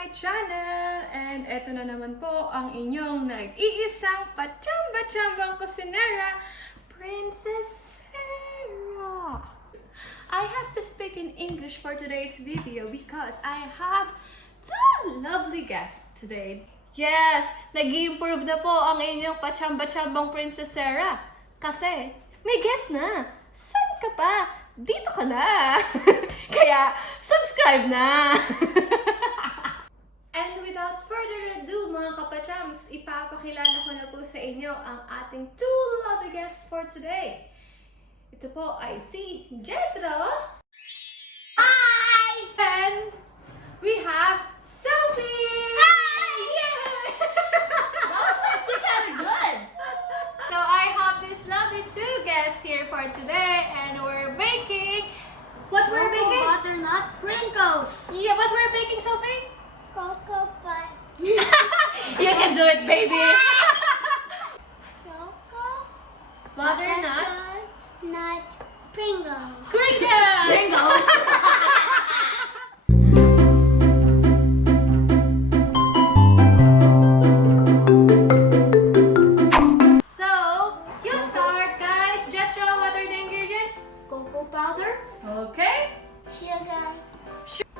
my channel! And eto na naman po ang inyong nag-iisang pachamba-chambang kusinera, Princess Serah! I have to speak in English for today's video because I have two lovely guests today. Yes, nag-i-improve na po ang inyong pachamba-chambang Princess Serah. Kasi may guest na! Saan ka pa? Dito ka na! Kaya, subscribe na! And without further ado, mga kapachams, ipapakilala ko na po sa inyo ang ating two lovely guests for today. Ito po ay si Jethro. Hi! And we have Sophie! Hi! Yay! That was actually kind of good. So I have these lovely two guests here for today, and we're baking. What we're Choco baking? Butternut Crinkles. Yeah, what we're baking, Sophie? Choco Butt. You can do it, baby. Choco Butternut Pringles. Crinkles. Pringles. So you start, guys. Jethro, what are the ingredients? Cocoa powder. Okay. Sugar.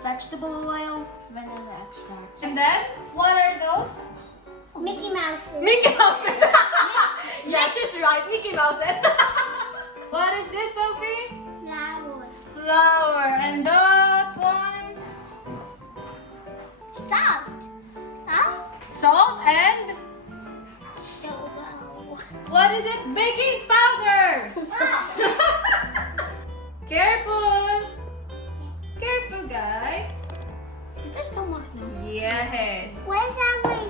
Vegetable oil. Vanilla extract. And then what are those? Mickey Mouse. Mickey Mouses. Yeah, she's right. Mickey Mouses. What is this, Sophie? Flour. Flour. And that one? Salt. Salt. Salt. And Sugar. what is it? Baking powder. Careful. Careful, guys. There's still more now. Yes. Where's that way?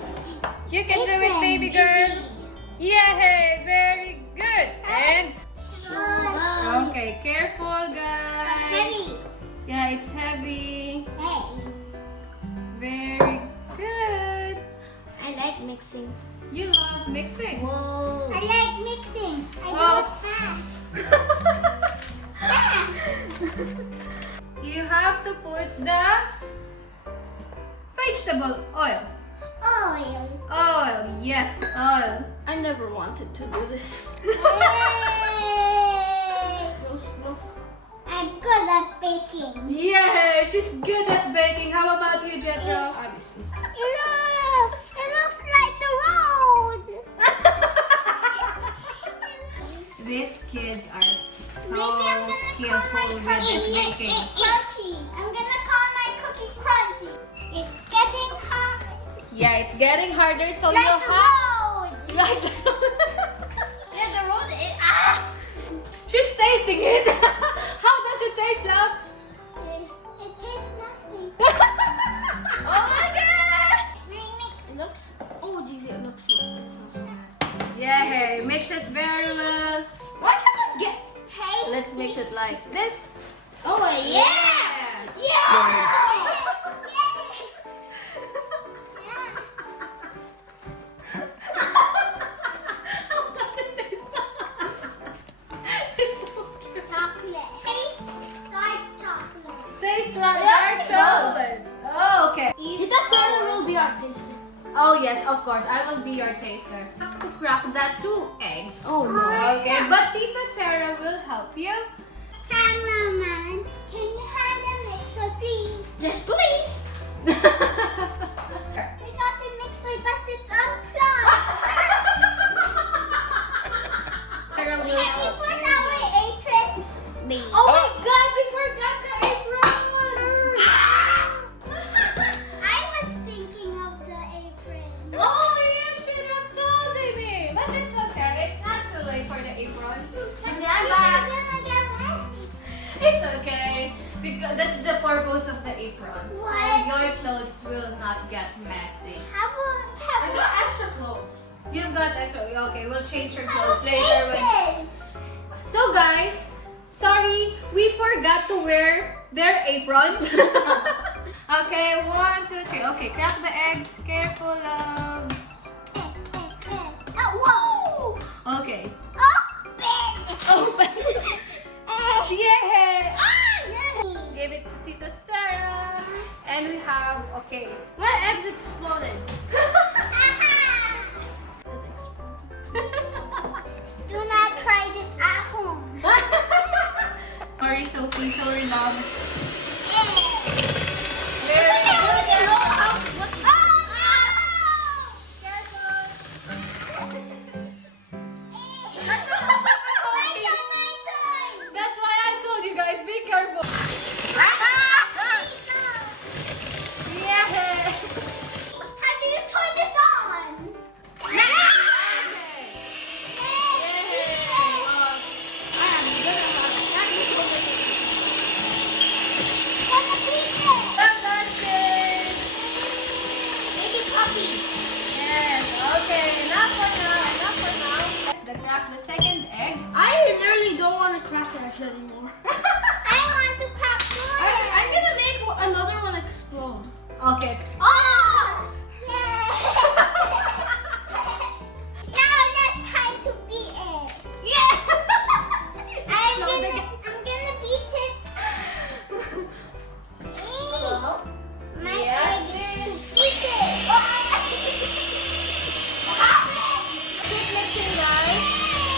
You can do it, baby girl. Yay! Very good. And okay, careful, guys. Heavy. Yeah, it's heavy. Hey. Very good. I like mixing. You love mixing. Whoa. I like mixing. I Whoa. do it fast. You have to put the vegetable oil. Oil. Oil, yes, oil. I never wanted to do this. Hey. Go slow. I'm good at baking. Yeah, she's good at baking. How about you, Jethro? Obviously. Look, it looks like the road. These kids are Maybe so I'm gonna skillful call with my this cookie baking. crunchy. I'm gonna call my cookie crunchy. It's getting hard. Yeah, it's getting harder, so Like you the have road. right. Yeah, the road is She's tasting it. How does it taste, love? It tastes nothing. Oh my god! It looks. Oh, geez, it looks so. It smells so bad. Yeah, mix it very well. Why can't I get taste? Let's mix it like this. Oh yeah! Yes. Yeah! How does it taste? It's so cute. Chocolate. Taste like chocolate. Tastes like Yeah, dark it does. chocolate. Oh, okay. Tita Serah will be our taster. Oh yes, of course. I will be your taster. I have to crack that 2 eggs. Oh no. Okay, but Tita Serah will help you. Cameraman, can you hand the mixer, please? Yes, please. We got the mixer, but it's unplugged. Sarah will Can you help put you. our aprons? Me. Oh my god, we forgot the aprons! I was thinking of the apron. Oh, you should have told me. But it's okay. It's not too late for the aprons. But it's gonna get messy. It's okay. Because that's the purpose of the aprons. So What? your clothes will not get messy. How about I got extra clothes. You've got extra. Okay, we'll change your how clothes later. faces? So guys, sorry, we forgot to wear their aprons. Okay, 1, 2, 3. Okay, crack the eggs. Careful, loves. Oh, whoa! Okay. Open! Open. Yay! Ah, Give it to Tita Serah. And we have, okay. My eggs exploded. Do not try this at home. Sorry, Sophie, sorry, love. That's why I told you guys, be careful. Yeah. How do you turn this on? Crack the second egg. I literally don't want to crack the eggs anymore. I want to crack I'm gonna make another one explode. Okay. Oh! Now it's time to beat it. Yeah. I'm gonna beat it. My Yes. egg to beat it. Keep mixing, guys.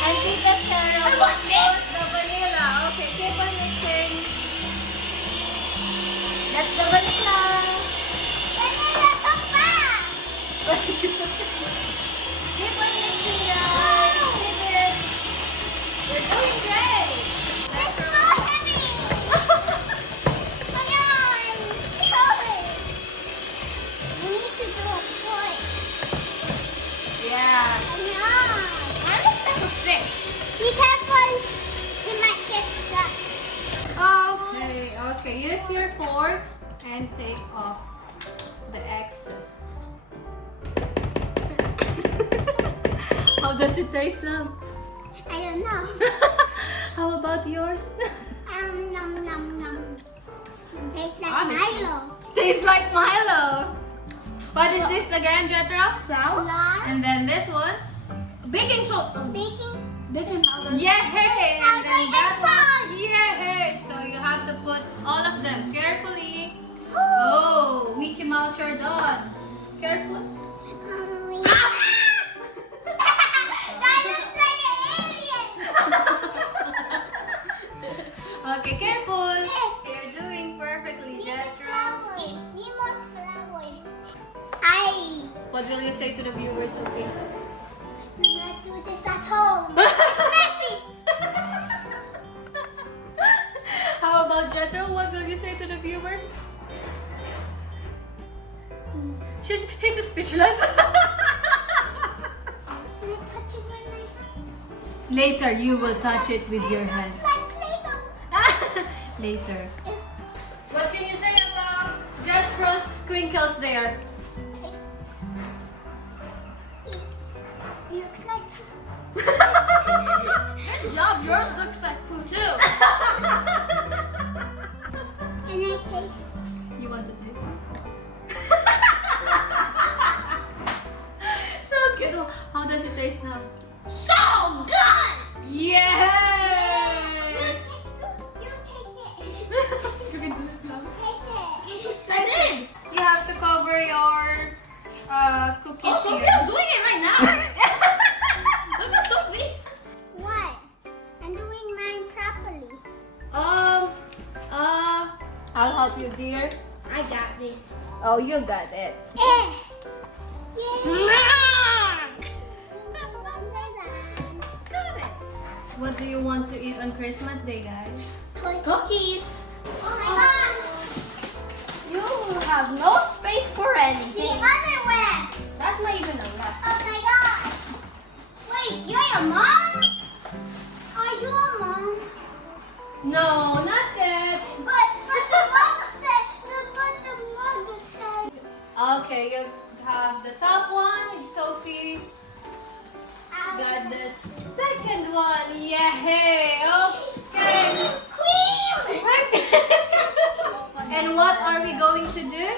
And Tita Sarah I will want toast the vanilla. Okay, keep on mixing. That's the vanilla. Vanilla papa. Keep on mixing, guys. Keep it. You're doing great. It's so heavy. Come on. We need to do a foot. Yeah. That looks like a fish. Be careful. You might get stuck. Okay, okay. Use your fork and take off the excess. How does it taste, love? I don't know. How about yours? Nom nom nom. Tastes like Obviously. Milo. Tastes like Milo. What is this again, Jetra? Flour, Flour. And then this one? baking soda, Baking powder. Yay! And then and that salt. one. Yay! So you have to put all of them carefully. Oh, Mickey Mouse, you're done. Careful. That looks like an alien. Okay, careful. You're doing perfectly, Jetra. Need more flour. Hi. What will you say to the viewers, okay? Do not do this at home. It's messy. How about Jetra? What will you say to the viewers? He's speechless. Can I touch it with my hand? Later, you will touch it with your It hand. looks like Play-Doh. Later. What can you say about Jetra's crinkles there? It looks like Good job, yours looks like poo too. Can I taste? You want to taste it? So cute. How does it taste now? So good! Yay! You take it. You can do it now. Taste it. I did! You have to cover your cookies Oh, Sophie, here. I'm doing it right now! Look at Sophie! What? I'm doing mine properly. I'll help you, dear. I got this. Oh, you got it. Eh. Yay. Got it. What do you want to eat on Christmas Day, guys? Cookies. Oh my god. You have no space for The anything. underwear. That's not even a left. Oh my god. Wait, you're a mom? Are you a mom? No, not yet. But the mug said, but the mug said. Okay, you have the top one. Sophie got the second one. Yay! Okay. Cream. And what are we going to do?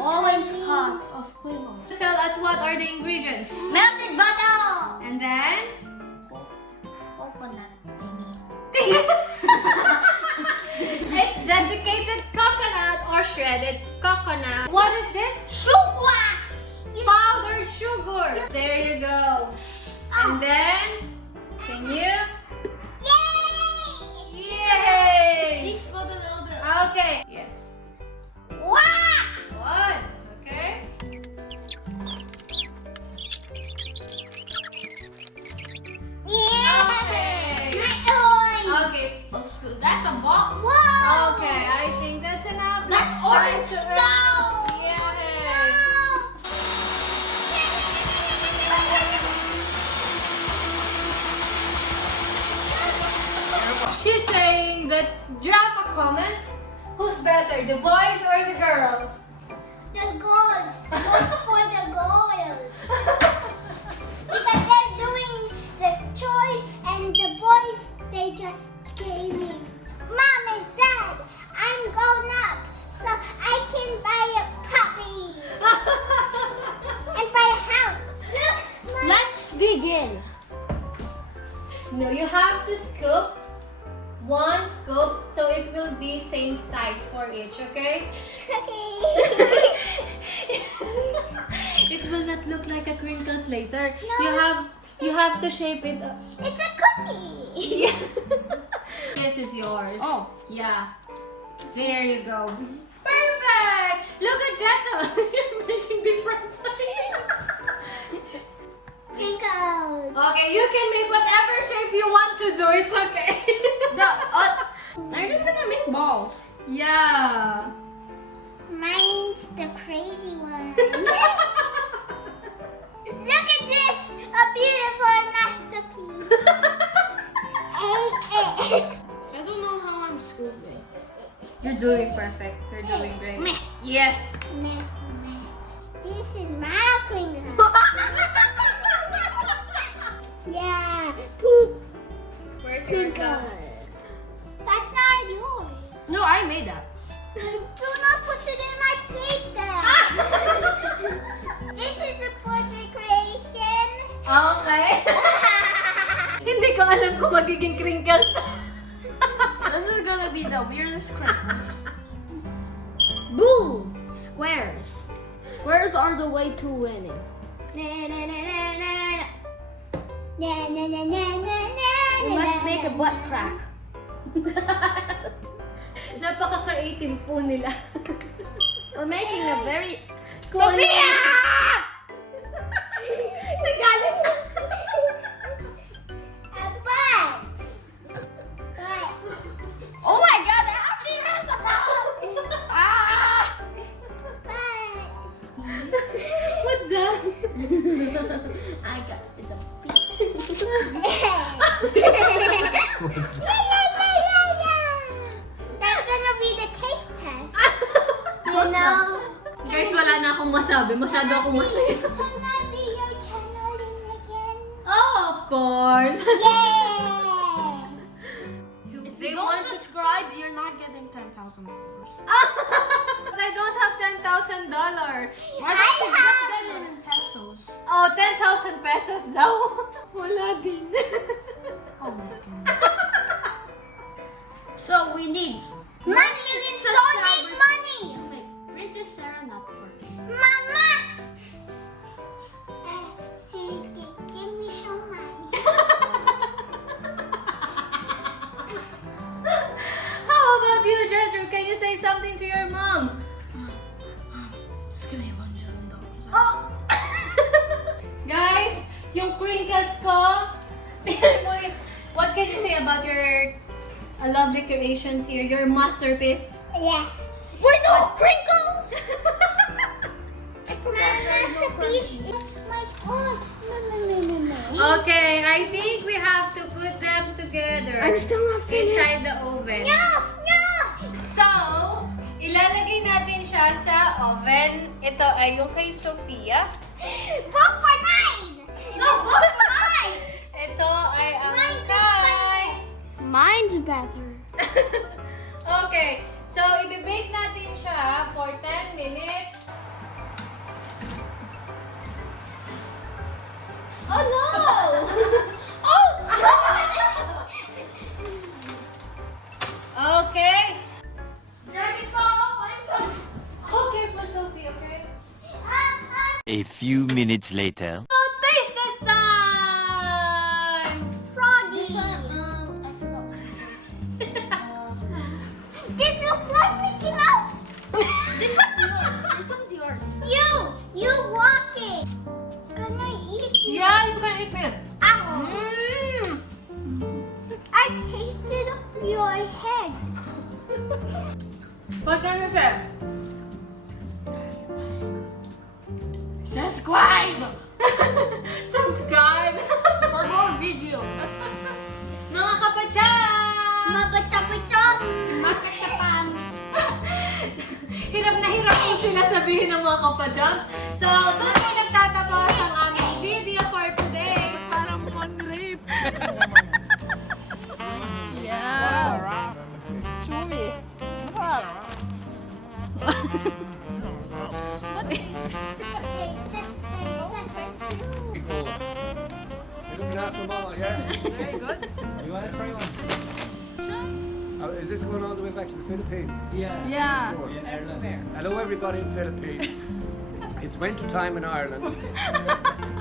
Orange pot of Quavo. Tell us what are the ingredients. Melted butter. And then? Coconut thingy. It's desiccated coconut or shredded coconut. What is this? Sugar! Powdered sugar. There you go. And then, can you? Yay! Yay! She spilled a little bit. Okay. Yes. Wow! One. Okay. Yeah! Okay. My orange! Okay. That's a ball. Wow! Okay, I think that's enough. That's Let's orange try to- snow! Yay! She's saying that drop a comment. Who's better, the boys or the girls? The girls! Vote for the girls! Because they're doing the choice and the boys, they just gaming. Mom and Dad, I'm grown up, so I can buy a puppy and buy a house. Look, Mom. Let's begin. No, you have to scoop. One scoop, so it will be same size for each, okay? Okay. It will not look like a crinkles later. No, You have to shape it. It's a cookie. This is yours. Oh. Yeah. There you go. Perfect! Look at Jetta. You're making different sizes. Crinkles. Okay, you can make whatever shape you want to do. It's okay. I'm just gonna make balls. Yeah. Mine's the crazy one. Look at this! A beautiful masterpiece. I don't know how I'm scooping. You're doing perfect. You're doing great. Yes. This is my crinkle. Yeah, poop Where's yours crinkle. now? That's not yours. No, I made that. Do not put it in my plate then. This is the perfect creation. Okay. Hindi ko alam kung magiging crinkles. This is gonna be the weirdest crinkles. Boo! Squares. Squares are the way to winning. Na, na, na, na, na, na, We must make a butt crack. Napaka-creative po nila. We're making a very... Sophia! Nagalit na. A butt. Butt. Oh my god, that thing has a ball! Ah! Butt. What's that? I got it. It's a What's that? That's gonna be the taste test. You know? Guys, wala na akong masabi. Masyado akong masaya. Can I be your channeling again? Oh, of course. Yay! If They you don't want to... subscribe, you're not getting $10,000. But I don't have $10,000. Why don't you just get it in pesos? Oh, 10,000 pesos daw. Wala din. Oh my goodness. So we need Money! Donate money! to make Princess Serah not working. Mama! Give me some money. How about you, Jethro? Can you say something to your mom? Just give me $1 million. Oh! Guys, yung crinkles ko. What can you say about your lovely creations here? Your masterpiece? Yeah. We're no crinkles! My masterpiece is my own. No. Okay, I think we have to put them together I'm still not finished. inside the oven. No! No! So, ilalagay natin siya sa oven. Ito ay yung kay Sophia. Vote for mine! No, vote for mine! Ito ay ang Mine's kay... Mine's better. Okay, so i-bake natin siya for 10 minutes. Oh no! Oh! Okay. Ready, Paul? A few minutes later. Oh, taste this time! Froggy. This one, I forgot what it is. This looks like Mickey Mouse. This one's yours. This one's yours. You walk it. Can I eat it? Yeah, you can eat it. Ow. Mmm! I tasted your head. What can you say? Subscribe Subscribe! for more video. Mga kapatyan! Mapachapacham. Mapachapams. Hirap na hirap po sila sabihin ng mga kapajams. So, doon po nagtatapos ang aming video for today. Parang on-rape. Yeah. Chewy. What is Taste. You're looking after Mama, yeah? Very good. You want to try one? Is this going all the way back to the Philippines? Yeah. Hello everybody in Philippines. It's winter time in Ireland.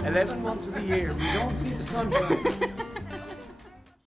11 months of the year we don't see the sunshine.